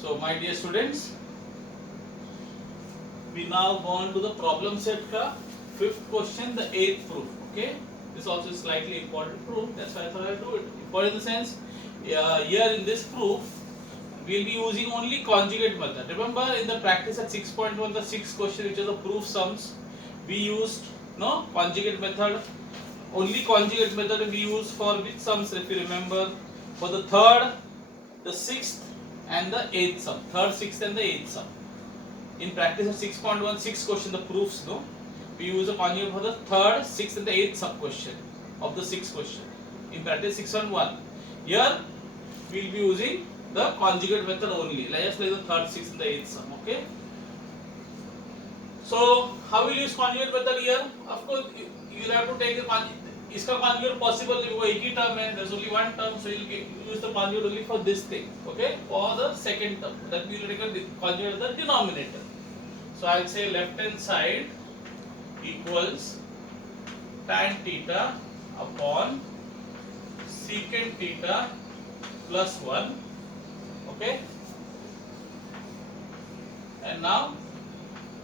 So my dear students, we now go on to the problem set ka fifth question, the eighth proof. Okay, this also is slightly important proof. That's why I thought I'll do it. Important in the sense, here in this proof, we'll be using only conjugate method. Remember in the practice at 6.1, the sixth question, which is the proof sums, we used conjugate method. Only conjugate method we use for which sums, if you remember, for the third, the sixth, and the eighth sum. Third, sixth, and the eighth sum. In practice at 6.1, sixth question, the proofs, we use a conjugate for the third, sixth, and the eighth sub question of the sixth question. In practice 6.1, here we will be using the conjugate method only. Let's play the third, sixth, and the eighth sum. Okay. So how will you use conjugate method here? Of course, you will have to take the conjugate. इसका conjugate possible वो एक ही term है. There's only one term, so you use the conjugate only for this thing. Okay, for the second term. That we will take a conjugate of the denominator. So I'll say left hand side equals tan theta upon secant theta plus 1. Okay, and now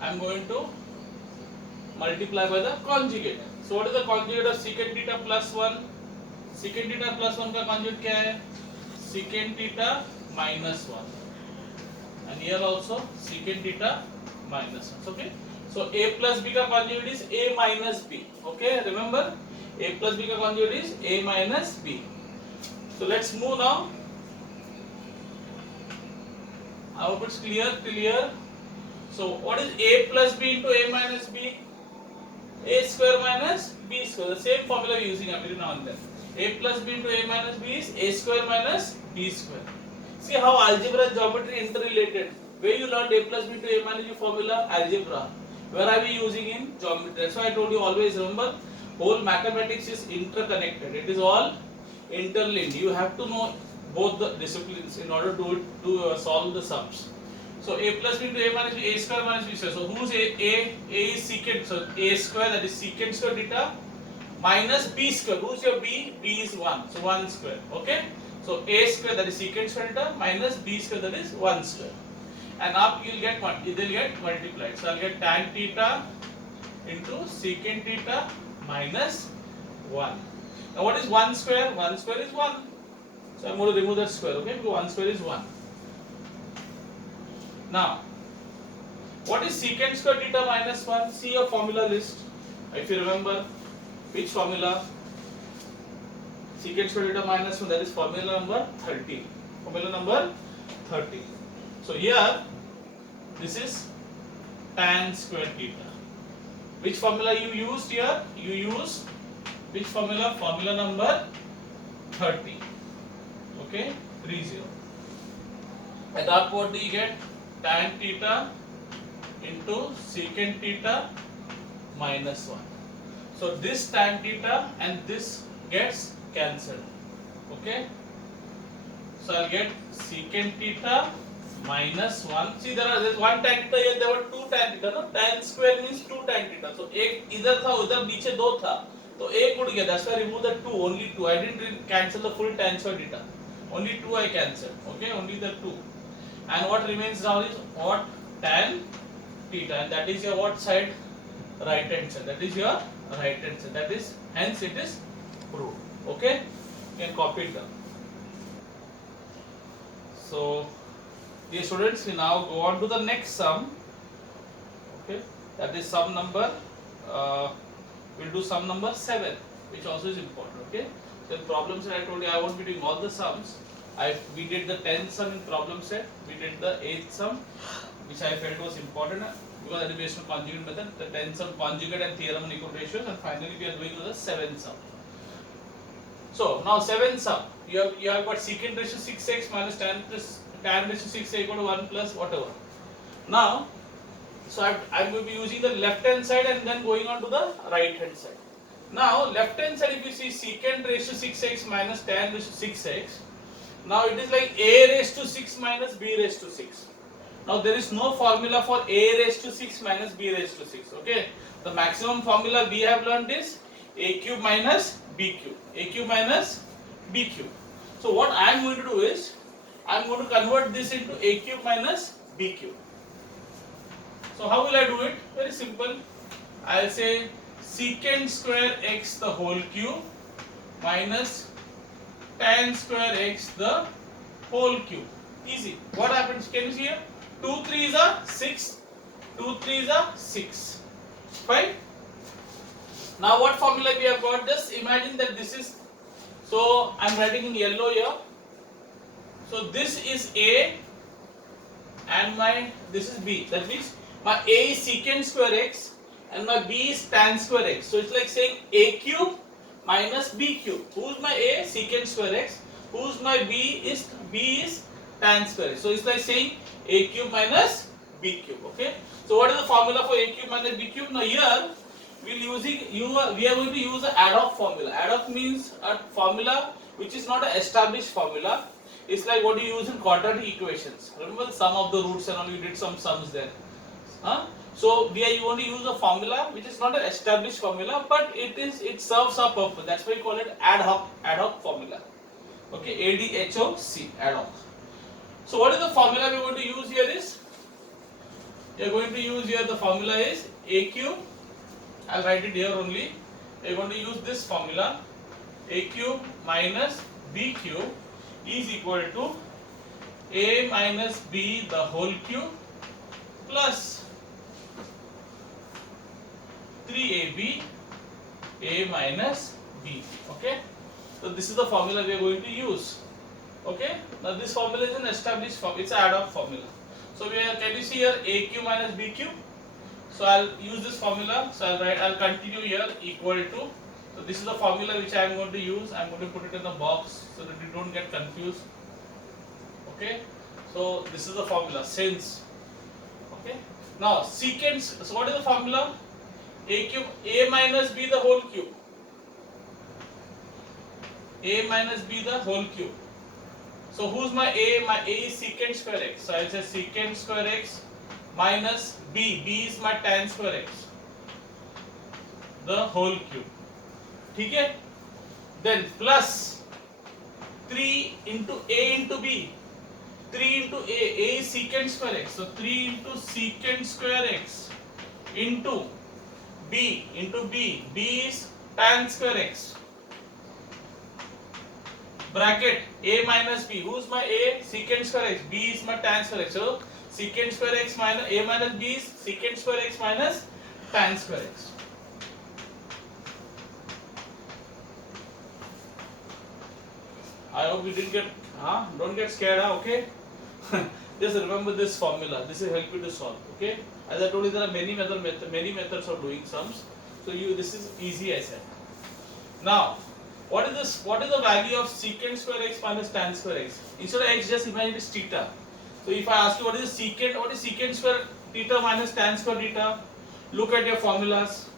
I'm going to multiply by the conjugate. So what is the conjugate of secant theta plus 1? Secant theta plus 1 का conjugate क्या है? Secant theta minus 1. And here also secant theta minus 1. Okay. So a plus b का conjugate is a minus b. Okay. Remember, a plus b का conjugate is a minus b. So let's move now. I hope it's clear till here. So what is a plus b into a minus b? A square minus b square. The same formula we are using every now and then. A plus b into a minus b is a square minus b square. See how algebra and geometry interrelated. Where you learned a plus b into a minus b formula? Algebra. Where are we using in geometry? That's why I told you always remember, whole mathematics is interconnected. It is all interlinked. You have to know both the disciplines in order to solve the sums. So a plus b into a minus b, a square minus b square. So who's a? A is secant. So a square, that is secant square theta, minus b square. Who's your b? B is 1. So 1 square. Okay. So a square, that is secant square theta, minus b square, that is 1 square. And up you'll get they'll get multiplied. So I'll get tan theta into secant theta minus 1. Now what is 1 square? 1 square is 1. So I'm going to remove that square. Okay. Because 1 square is 1. Now, what is secant square theta minus 1? See your formula list. If you remember, which formula? Secant square theta minus 1, that is formula number 30. Formula number 30. So here, this is tan square theta. Which formula you used here? You use which formula? Formula number 30. Okay, 30. At that what do you get? Tan theta into secant theta minus 1. So this tan theta and this gets cancelled. Okay. So I'll get secant theta minus 1. See there's one tan theta here, there were two tan theta. No? Tan square means two tan theta. So एक इधर था उधर नीचे दो था. तो एक उड़ गया. That's why I removed the two. Only two. I didn't cancel the full tan square theta. Only two I cancelled. Okay. Only the two. And what remains now is what? Tan theta, and that is your what side? Right hand side. That is your right hand side. That is, hence it is proved. Okay, you can copy it down. So, dear students, we now go on to the next sum. Okay, that is sum number. We'll do sum number 7, which also is important. Okay, so in problem set I told you I won't be doing all the sums. We did the 10th sum in problem set, we did the 8th sum, which I felt was important because that is based on conjugate method, the 10th sum conjugate and theorem and equal ratios, and finally we are doing the 7th sum. So now 7th sum, you have got secant ratio 6x minus tan ratio 6x equal to 1 plus whatever. Now, so I'm going to be using the left hand side and then going on to the right hand side. Now left hand side, if you see secant ratio 6x minus tan ratio 6x, now it is like a raised to 6 minus b raised to 6. Now there is no formula for a raised to 6 minus b raised to 6. Okay, the maximum formula we have learned is a cube minus b cube. A cube minus b cube. So what I am going to do is, I'm going to convert this into a cube minus b cube. So how will I do it? Very simple. I'll say secant square x the whole cube minus tan square x the whole cube. Easy. What happens? Can you see here? 2 3s are 6. 2 3s are 6. Fine. Now what formula we have got? Just imagine that this is, so I'm writing in yellow here. So this is A and this is B. That means my A is secant square x and my B is tan square x. So it's like saying A cube minus B cube. Who's my A? Secant square x. Who's my B is tan square x. So it's like saying A cube minus B cube. Okay. So what is the formula for A cube minus B cube? Now here we are going to use an ad hoc formula. Ad hoc means a formula which is not an established formula. It's like what you use in quadratic equations. Remember the sum of the roots and all, you did some sums there. So we are going to use a formula which is not an established formula, but it serves our purpose. That's why we call it ad hoc formula. Okay, ADHOC, ad hoc. So what is the formula we are going to use here is, we are going to use here, the formula is A cube. I'll write it here only. We are going to use this formula, A cube minus B cube is equal to A minus B the whole cube plus 3AB A minus B. Okay. So this is the formula we are going to use. Okay. Now this formula is an established formula. It's an ad hoc formula. So can you see here A cube minus B cube? So I'll use this formula. So I'll continue here equal to. So this is the formula which I am going to use. I am going to put it in the box so that you don't get confused. Okay. So this is the formula since. Okay. Now secant. So what is the formula? A cube, A minus B the whole cube. A minus B the whole cube. So who's my A? My A is secant square x. So I'll say secant square x minus B. B is my tan square x. The whole cube. Okay? Then plus 3 into A into B. 3 into A. A is secant square x. So 3 into secant square x into B into B. B is tan square x. Bracket A minus B. Who's my A? Secant square x. B is my tan square x. So secant square x minus A minus B is secant square x minus tan square x. I hope you didn't get, don't get scared, okay? Just remember this formula. This will help you to solve, okay? As I told you, there are many methods of doing sums. So this is easy, I said. Now, what is this? What is the value of secant square x minus tan square x? Instead of x, just imagine it's theta. So if I ask you what is secant square theta minus tan square theta, look at your formulas.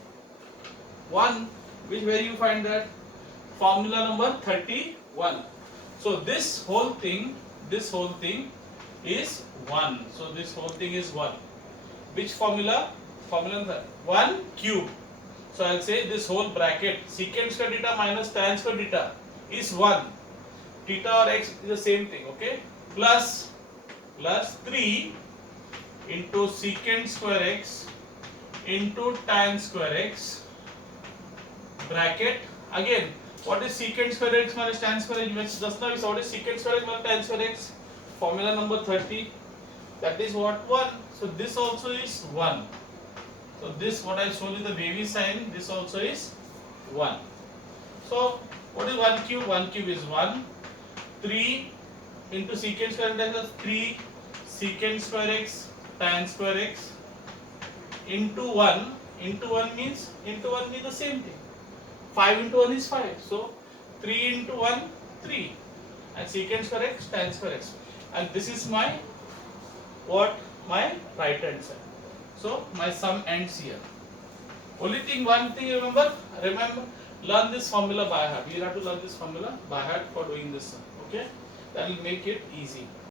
One, where you find that? Formula number 31. So this whole thing is 1. So this whole thing is 1. Which formula? Formula number 1 cube. So I'll say this whole bracket secant square theta minus tan square theta is 1. Theta or x is the same thing, okay? Plus 3 into secant square x into tan square x bracket. Again, what is secant square x minus tan square x? Just now we saw what is secant square x minus tan square x. Formula number 30. That is what? 1. So this also is 1. So this, what I showed you the wavy sign, this also is 1. So what is 1 cube? 1 cube is 1. 3 into secant square x is 3 secant square x tan square x into 1. Into 1 means the same thing. 5 into 1 is 5. So 3 into 1, 3. And secant square x tan square x. And this is my my right hand side. So my sum ends here. Only thing, one thing remember, learn this formula by heart. You have to learn this formula by heart for doing this sum. Okay, that will make it easy.